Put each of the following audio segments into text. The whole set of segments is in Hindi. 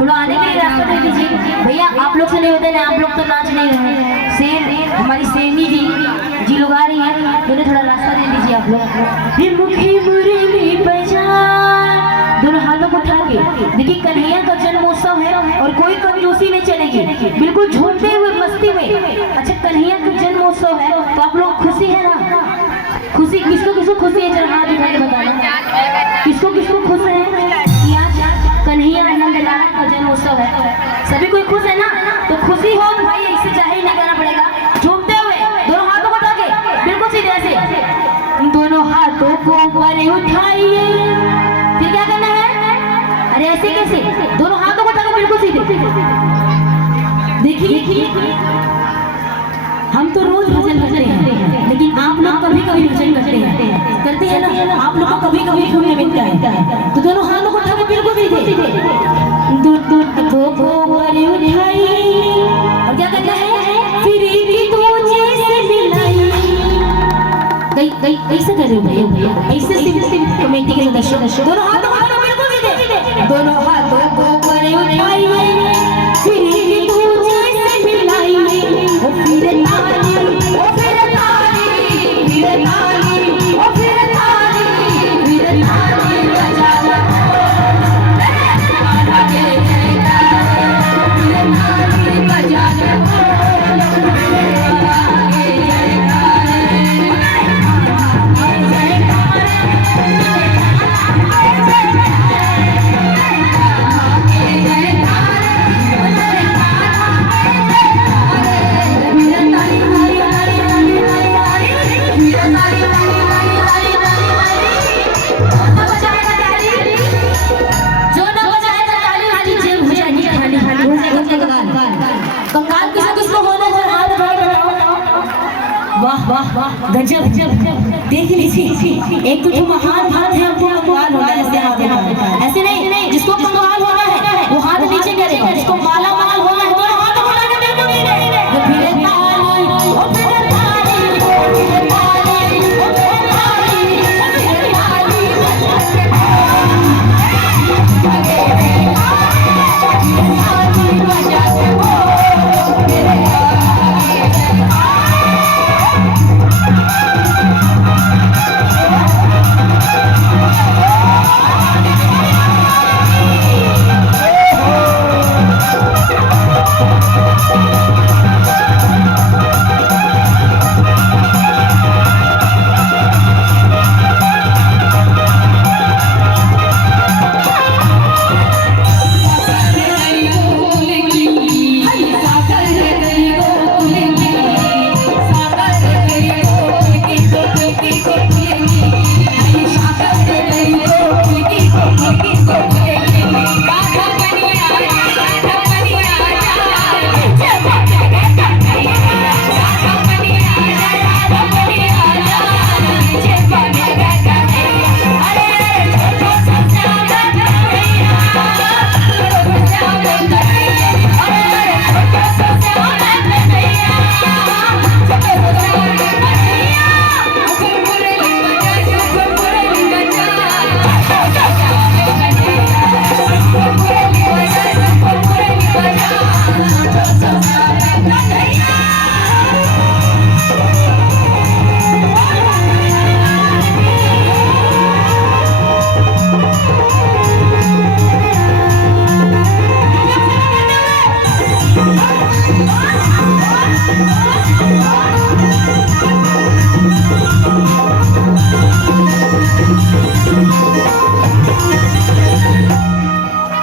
थोड़ा आने के लिए रास्ता दे दीजिए भैया। आप लोग से नहीं होते ना, आप लोग तो नाच नहीं रहे। शेर हमारी शेरनी जी लोग आ रही है, उन्हें थोड़ा रास्ता दे दीजिए आप लोग। मुखी मुरली बजा, दोनों हाथों को उठा के देखिए, कन्हैया का जन्मोत्सव है और कोई कंजूसी नहीं चलेगी, बिल्कुल झूमते हुए मस्ती में। अच्छा, कन्हैया का जन्मोत्सव है तो आप लोग खुशी है ना? खुशी किसको किसको खुशी है? जरा हाथ उठा के बताना किसको किसको खुश है कि आज कन्हैया आनंद लाला का जन्मोत्सव है। सभी कोई खुश है ना? तो खुशी हो तो भाई इससे जाहिर नहीं करना पड़ेगा, झूमते हुए दोनों हाथों को उठा के बिल्कुल सीधे से दोनों हाथों को ऊपर उठाइए। फिर क्या करना है? अरे ऐसे कैसे? दोनों हाथों को उठा के बिल्कुल सीधे। देखिए हम तो रोज भजन करते हैं, लेकिन आप लोग कभी कभी भजन करते हैं ना? आप लोग को कभी कभी सुनने मिलता है, तो दोनों हाथों को उठा के बिल्कुल सीधे और क्या करना है? फिर ऐसे कर रहे हो भैया, ऐसे कमेटी के सदस्य दोनों हाथों को उठा के बिल्कुल सीधे, दोनों हाथों को ऊपर उठाइए, फिर गजब देख लीजिए, एक तो महान हाथ है, हमको कंगाल होना है। ऐसे नहीं, जिसको कंगाल होना है वो हाथ नीचे करेगा, जिसको माला माल होना है तो हाथ उठा के बिल्कुल नहीं।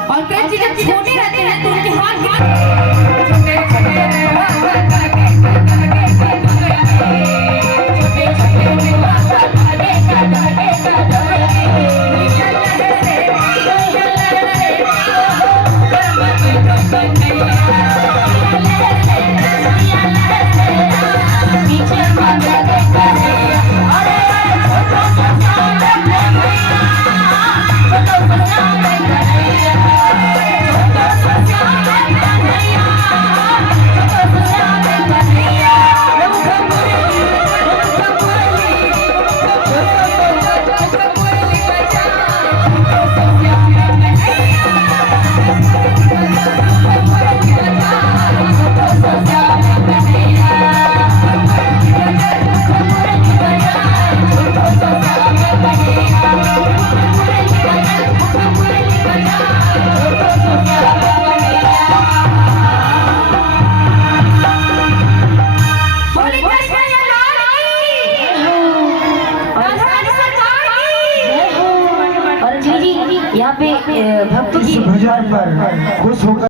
और कृष्ण जी जब छोटे रहते हैं तो उनके हाथ भक्तों इस की भजन पर खुश होकर